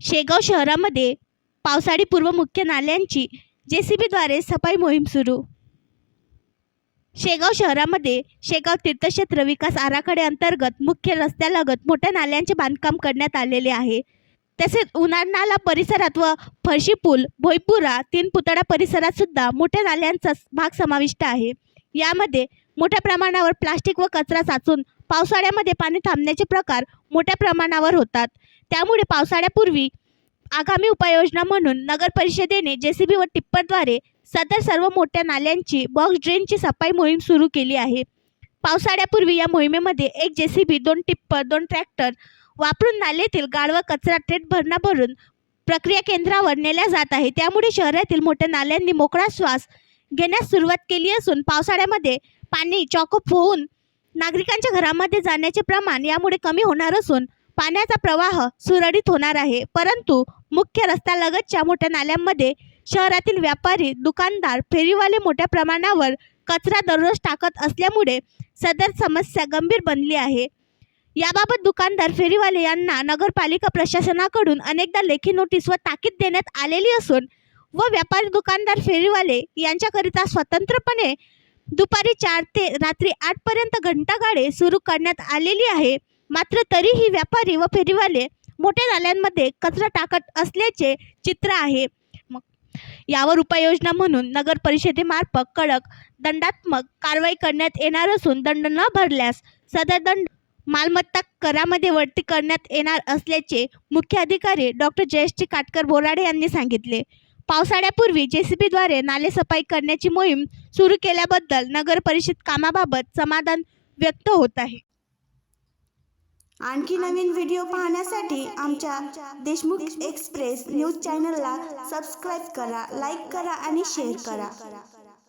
शेगाव शहरामध्ये पावसाळी पूर्व मुख्य नाल्यांची जेसीबीद्वारे सफाई मोहीम सुरू. शेगाव शहरामध्ये शेगाव तीर्थक्षेत्र विकास आराखड्याअंतर्गत मुख्य रस्त्यालगत मोठ्या नाल्यांचे बांधकाम करण्यात आलेले आहे. तसेच उन्हाळ नाला परिसरात व फरशी पूल, भोईपुरा, तीन पुतळा परिसरात सुद्धा मोठ्या नाल्यांचा भाग समाविष्ट आहे. यामध्ये मोठ्या प्रमाणावर प्लास्टिक व कचरा साचून पावसाळ्यामध्ये पाणी थांबण्याचे प्रकार मोठ्या प्रमाणावर होतात. त्यामुळे पावसाळ्यापूर्वी आगामी उपाययोजना म्हणून नगर परिषदेने जेसीबी व टिप्परद्वारे सदर सर्व मोठ्या नाल्यांची बॉक्स ड्रेनची सफाई मोहीम सुरू केली आहे. पावसाळ्यापूर्वी या मोहिमेमध्ये एक जेसीबी, 2 टिप्पर, 2 ट्रॅक्टर वापरून नालेतील गाळ व कचरा थेट भरून प्रक्रिया केंद्रावर नेल्या जात आहे. त्यामुळे शहरातील मोठ्या नाल्यांनी मोकळा श्वास घेण्यास सुरुवात केली असून पावसाळ्यामध्ये पाणी चॉकअप होऊन नागरिकांच्या घरामध्ये जाण्याचे प्रमाण यामुळे कमी होणार असून पाण्याचा प्रवाह सुरळीत होणार आहे. परंतु मुख्य रस्त्यालगतच्या मोठ्या नाल्यांमध्ये शहरातील व्यापारी, दुकानदार, फेरीवाले मोठ्या प्रमाणावर कचरा दररोज टाकत असल्यामुळे सदर समस्या गंभीर बनली आहे. याबाबत दुकानदार, फेरीवाले यांना नगरपालिका प्रशासनाकडून अनेकदा लेखी नोटीस व ताकीद देण्यात आलेली असून व व्यापारी, दुकानदार, फेरीवाले यांच्याकरिता स्वतंत्रपणे दुपारी 4 ते रात्री 8 पर्यंत घंटागाडी सुरू करण्यात आलेली आहे. मात्र तरीही व्यापारी व फेरीवाले मोठ्या नाल्यांमध्ये कचरा टाकत असल्याचे चित्र आहे. यावर उपाययोजना म्हणून नगर परिषदेमार्फत कडक दंडात्मक कारवाई करण्यात येणार असून दंड न भरल्यास सदर दंड मालमत्ता करामध्ये वळती करण्यात येणार असल्याचे मुख्य अधिकारी डॉक्टर जयश्री काटकर बोराडे यांनी सांगितले. पावसाळ्यापूर्वी जेसीबीद्वारे नाले सफाई करण्याची मोहीम सुरू केल्याबद्दल नगर परिषद कामाबाबत समाधान व्यक्त होत आहे. आणखी नवीन व्हिडिओ पाहण्यासाठी आमच्या देशमुख एक्सप्रेस न्यूज चॅनलला सबस्क्राईब करा, लाईक करा आणि शेअर करा.